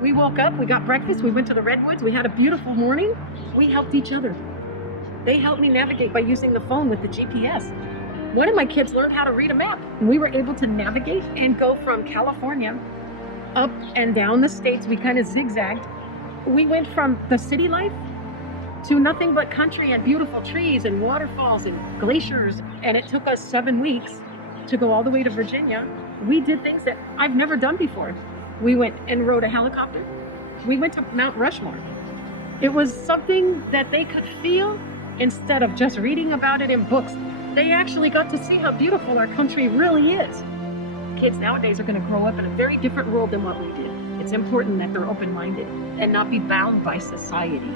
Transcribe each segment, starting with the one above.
We woke up, we got breakfast, we went to the redwoods, we had a beautiful morning. We helped each other. They helped me navigate by using the phone with the GPS. One of my kids learned how to read a map. We were able to navigate and go from California up and down the states. We kind of zigzagged. We went from the city life to nothing but country and beautiful trees and waterfalls and glaciers. And it took us 7 weeks to go all the way to Virginia. We did things that I've never done before. We went and rode a helicopter. We went to Mount Rushmore. It was something that they could feel instead of just reading about it in books. They actually got to see how beautiful our country really is. Kids nowadays are going to grow up in a very different world than what we did. It's important that they're open-minded and not be bound by society.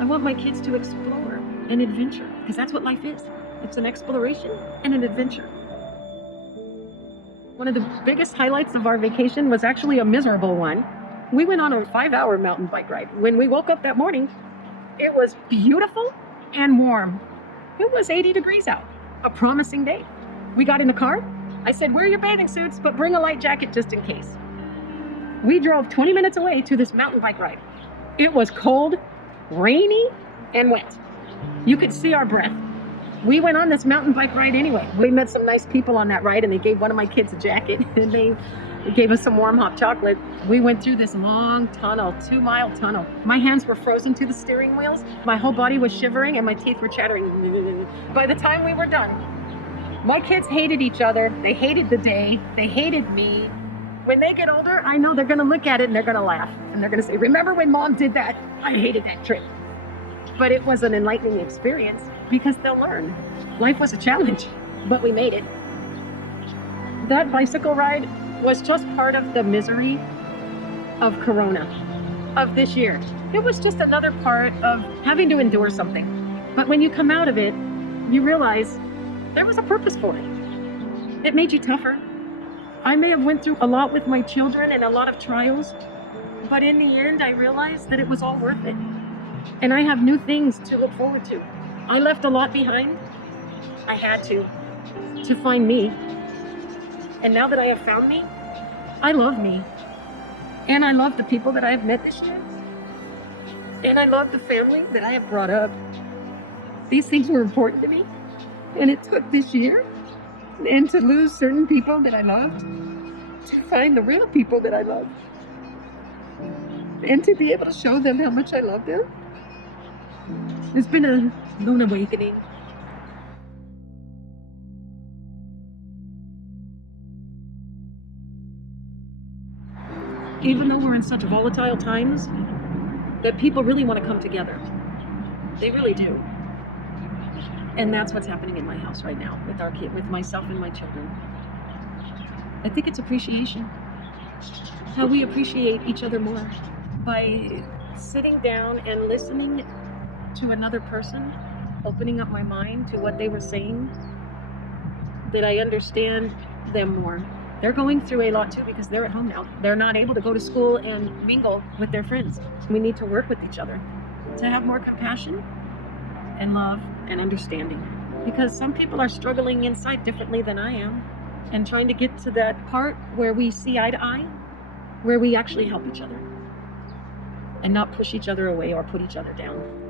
I want my kids to explore and adventure, because that's what life is. It's an exploration and an adventure. One of the biggest highlights of our vacation was actually a miserable one. We went on a 5-hour mountain bike ride. When we woke up that morning, it was beautiful and warm. It was 80 degrees out, a promising day. We got in the car. I said, wear your bathing suits, but bring a light jacket just in case. We drove 20 minutes away to this mountain bike ride. It was cold, rainy, and wet. You could see our breath. We went on this mountain bike ride anyway. We met some nice people on that ride, and they gave one of my kids a jacket, and they gave us some warm hot chocolate. We went through this long tunnel, 2-mile tunnel. My hands were frozen to the steering wheels. My whole body was shivering, and my teeth were chattering. By the time we were done, my kids hated each other. They hated the day. They hated me. When they get older, I know they're going to look at it and they're going to laugh. And they're going to say, remember when Mom did that? I hated that trip. But it was an enlightening experience because they'll learn. Life was a challenge, but we made it. That bicycle ride was just part of the misery of Corona, of this year. It was just another part of having to endure something. But when you come out of it, you realize there was a purpose for it. It made you tougher. I may have went through a lot with my children and a lot of trials, but in the end, I realized that it was all worth it. And I have new things to look forward to. I left a lot behind. I had to find me. And now that I have found me, I love me. And I love the people that I have met this year. And I love the family that I have brought up. These things were important to me. And it took this year and to lose certain people that I loved, to find the real people that I love, and to be able to show them how much I love them. It's been a lone awakening. Even though we're in such volatile times, that people really want to come together. They really do. And that's what's happening in my house right now with our kid, with myself and my children. I think it's appreciation. How we appreciate each other more by sitting down and listening to another person, opening up my mind to what they were saying, that I understand them more. They're going through a lot too because they're at home now. They're not able to go to school and mingle with their friends. We need to work with each other to have more compassion and love and understanding, because some people are struggling inside differently than I am, and trying to get to that part where we see eye to eye, where we actually help each other and not push each other away or put each other down.